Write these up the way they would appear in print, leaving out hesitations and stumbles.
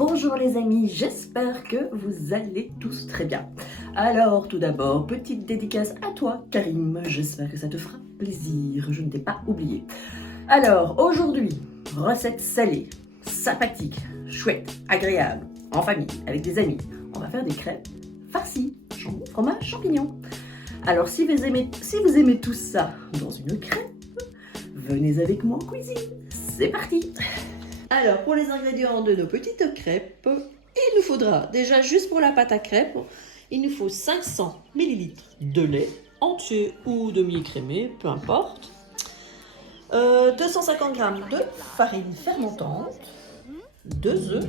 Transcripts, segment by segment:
Bonjour les amis, j'espère que vous allez tous très bien. Alors tout d'abord, petite dédicace à toi Karim, j'espère que ça te fera plaisir, je ne t'ai pas oublié. Alors aujourd'hui, recette salée, sympathique, chouette, agréable, en famille, avec des amis. On va faire des crêpes farcies, jambon, fromage, champignons. Alors si vous aimez tout ça dans une crêpe, venez avec moi en cuisine, c'est parti. Alors, pour les ingrédients de nos petites crêpes, il nous faudra déjà, juste pour la pâte à crêpes, il nous faut 500 ml de lait, entier ou demi-écrémé, peu importe. 250 g de farine fermentante, 2 œufs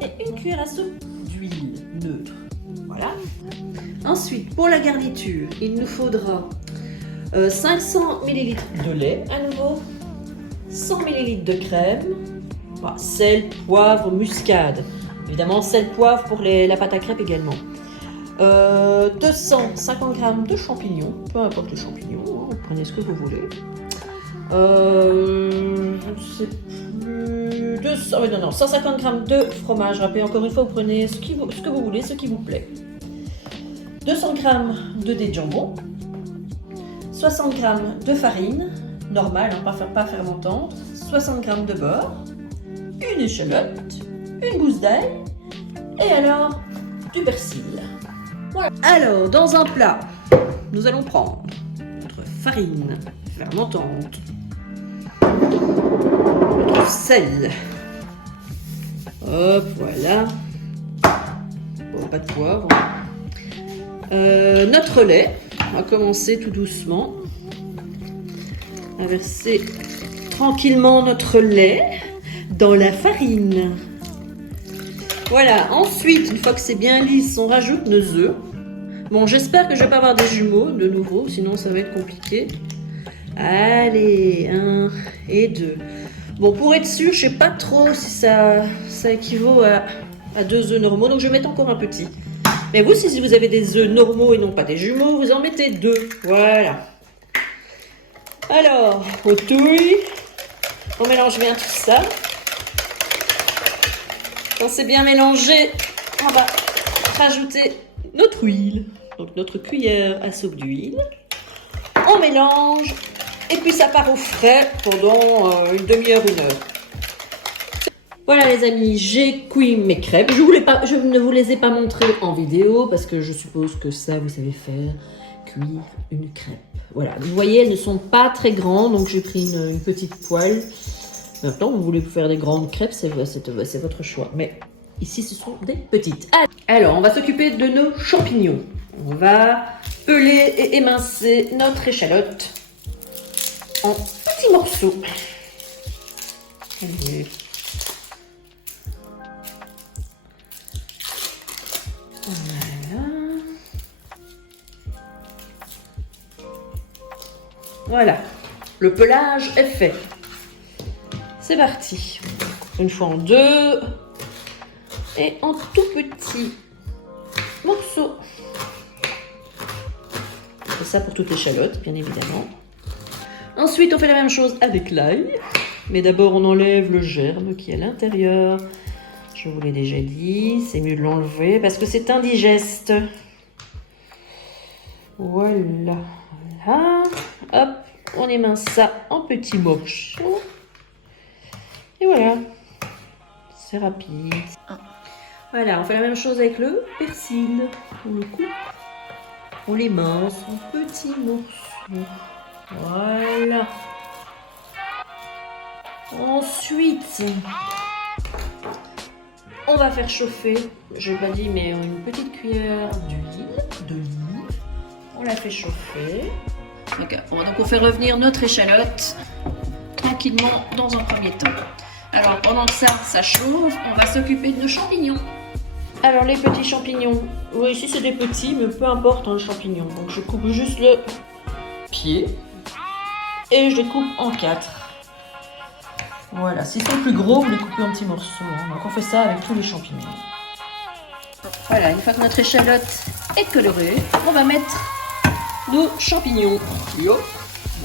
et une cuillère à soupe d'huile neutre. Voilà. Ensuite, pour la garniture, il nous faudra 500 ml de lait, à nouveau, 100 ml de crème, sel, poivre, muscade. Évidemment, sel, poivre pour la pâte à crêpes également. 250 g de champignons, peu importe le champignon, vous prenez ce que vous voulez. Je ne sais plus. 150 g de fromage râpé. Encore une fois, vous prenez ce que vous voulez, ce qui vous plaît. 200 g de dés de jambon. 60 g de farine, normale, pas fermentante. 60 g de beurre. Une échalote, une gousse d'ail et alors du persil. Voilà. Alors, dans un plat, nous allons prendre notre farine fermentante, notre sel, hop, voilà, bon, pas de poivre, notre lait. On va commencer tout doucement à verser tranquillement notre lait dans la farine. Voilà, ensuite, une fois que c'est bien lisse, on rajoute nos œufs. Bon, j'espère que je vais pas avoir des jumeaux de nouveau, sinon ça va être compliqué. Allez, 1 et 2. Bon, pour être sûr, je sais pas trop si ça équivaut à 2 œufs normaux, donc je vais mettre encore un petit. Mais vous, si vous avez des œufs normaux et non pas des jumeaux, vous en mettez 2. Voilà. Alors, au touille, on mélange bien tout ça. Quand c'est bien mélangé, on va rajouter notre huile, donc notre cuillère à soupe d'huile. On mélange et puis ça part au frais pendant une demi-heure, 1 heure. Voilà les amis, j'ai cuit mes crêpes. Je ne vous les ai pas montrées en vidéo parce que je suppose que ça vous savez faire, cuire une crêpe. Voilà, vous voyez, elles ne sont pas très grandes, donc j'ai pris une petite poêle. Maintenant, vous voulez faire des grandes crêpes, c'est votre choix. Mais ici, ce sont des petites. Alors, on va s'occuper de nos champignons. On va peler et émincer notre échalote en petits morceaux. Allez. Voilà. Voilà. Le pelage est fait. C'est parti. Une fois en 2 et en tout petits morceaux. C'est ça pour toutes les échalotes, bien évidemment. Ensuite, on fait la même chose avec l'ail. Mais d'abord, on enlève le germe qui est à l'intérieur. Je vous l'ai déjà dit, c'est mieux de l'enlever parce que c'est indigeste. Voilà. Voilà. Hop, on émince ça en petits morceaux. Et voilà, c'est rapide. Voilà, on fait la même chose avec le persil. On le coupe, on l'émince en petits morceaux. Voilà. Ensuite, on va faire chauffer, je n'ai pas dit, mais une petite cuillère d'olive. On la fait chauffer. Donc on fait revenir notre échalote tranquillement dans un premier temps. Alors pendant que ça chauffe, on va s'occuper de nos champignons. Alors les petits champignons, oui ici c'est des petits, mais peu importe le champignon. Donc je coupe juste le pied et je les coupe en 4. Voilà, s'ils sont plus gros, vous les coupez en petits morceaux. Donc on fait ça avec tous les champignons. Voilà, une fois que notre échalote est colorée, on va mettre nos champignons. Yo,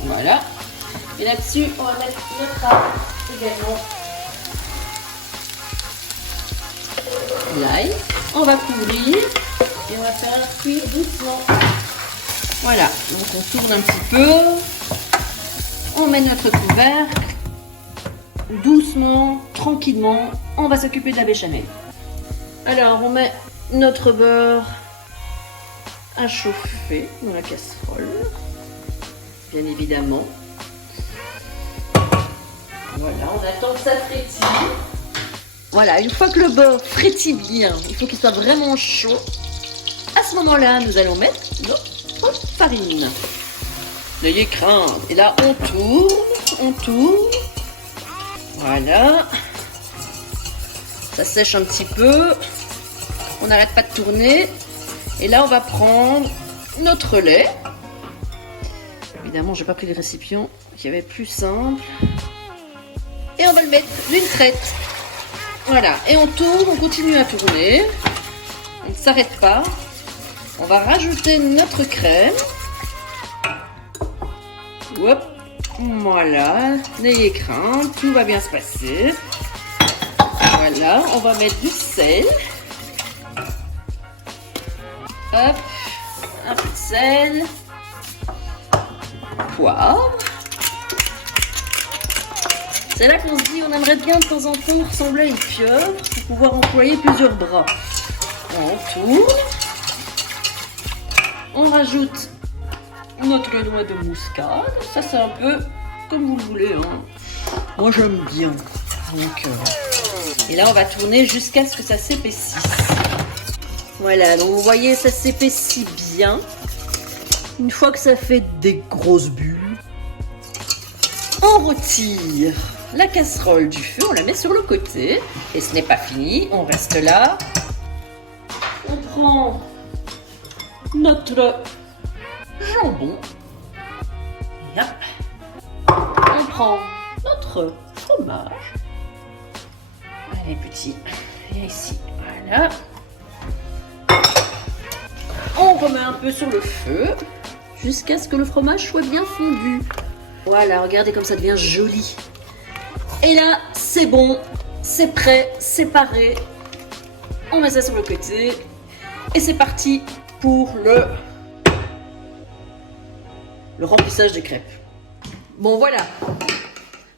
voilà. Et là-dessus, on va mettre notre ail également. l'ail. On va couvrir et on va faire cuire doucement. Voilà, donc on tourne un petit peu. On met notre couvercle. Doucement, tranquillement, on va s'occuper de la béchamel. Alors, on met notre beurre à chauffer dans la casserole, bien évidemment. Voilà, on attend que ça frétille. Voilà, une fois que le beurre frétille bien, il faut qu'il soit vraiment chaud. À ce moment-là, nous allons mettre notre farine. N'ayez crainte. Et là, on tourne. Voilà. Ça sèche un petit peu. On n'arrête pas de tourner. Et là, on va prendre notre lait. Évidemment, j'ai pas pris les récipients qui avaient plus simple. Et on va le mettre d'une traite. Voilà. Et on tourne, on continue à tourner. On ne s'arrête pas. On va rajouter notre crème. Hop. Voilà. N'ayez crainte, tout va bien se passer. Voilà. On va mettre du sel. Hop. Un peu de sel. Poivre. C'est là qu'on se dit on aimerait bien de temps en temps ressembler à une pieuvre pour pouvoir employer plusieurs bras. On tourne. On rajoute notre noix de muscade. Ça c'est un peu comme vous le voulez. Hein. Moi j'aime bien. Donc, et là on va tourner jusqu'à ce que ça s'épaississe. Voilà, donc vous voyez ça s'épaissit bien. Une fois que ça fait des grosses bulles, on retire la casserole du feu, on la met sur le côté. Et ce n'est pas fini, on reste là. On prend notre jambon. Et hop. On prend notre fromage. Allez petit, viens ici, voilà. On remet un peu sur le feu jusqu'à ce que le fromage soit bien fondu. Voilà, regardez comme ça devient joli. Et là, c'est bon, c'est prêt, c'est paré. On met ça sur le côté. Et c'est parti pour le remplissage des crêpes. Bon, voilà.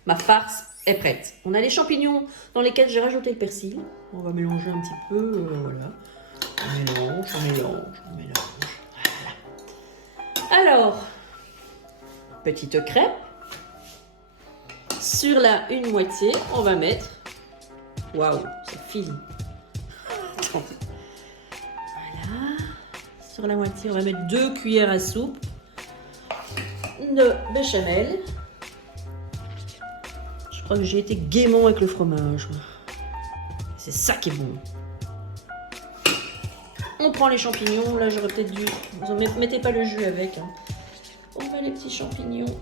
Ma farce est prête. On a les champignons dans lesquels j'ai rajouté le persil. On va mélanger un petit peu. Voilà. On mélange. Voilà. Alors, petite crêpe. Sur la une moitié, on va mettre... Waouh, ça file. Voilà. Sur la moitié, on va mettre 2 cuillères à soupe de béchamel. Je crois que j'ai été gaiement avec le fromage. C'est ça qui est bon. On prend les champignons. Là, j'aurais peut-être dû... Vous mettez pas le jus avec. Hein. On met les petits champignons.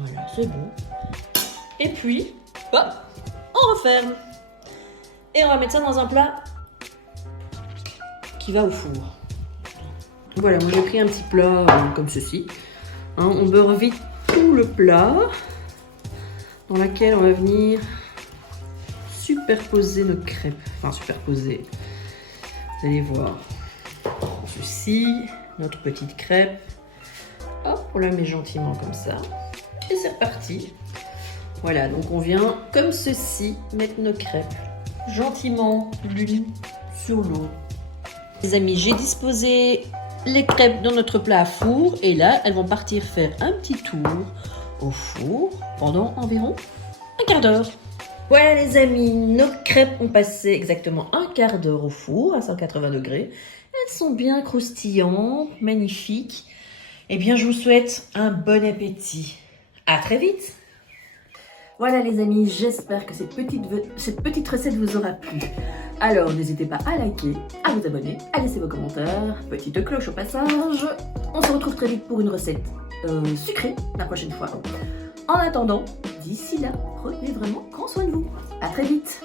Voilà, c'est bon. Et puis, hop, on referme. Et on va mettre ça dans un plat qui va au four. Voilà, moi j'ai pris un petit plat comme ceci. Hein, on beurre vite tout le plat dans lequel on va venir superposer nos crêpes. Enfin, superposer. Vous allez voir. Ceci, notre petite crêpe. Hop, on la met gentiment comme ça. Et c'est reparti. Voilà, donc on vient comme ceci mettre nos crêpes gentiment l'une sur l'autre. Les amis, j'ai disposé les crêpes dans notre plat à four et là, elles vont partir faire un petit tour au four pendant environ un quart d'heure. Voilà les amis, nos crêpes ont passé exactement un quart d'heure au four à 180 degrés. Elles sont bien croustillantes, magnifiques. Eh bien, je vous souhaite un bon appétit. À très vite. Voilà les amis, j'espère que cette petite recette vous aura plu. Alors n'hésitez pas à liker, à vous abonner, à laisser vos commentaires, petite cloche au passage. On se retrouve très vite pour une recette sucrée la prochaine fois. En attendant, d'ici là, prenez vraiment grand soin de vous. À très vite.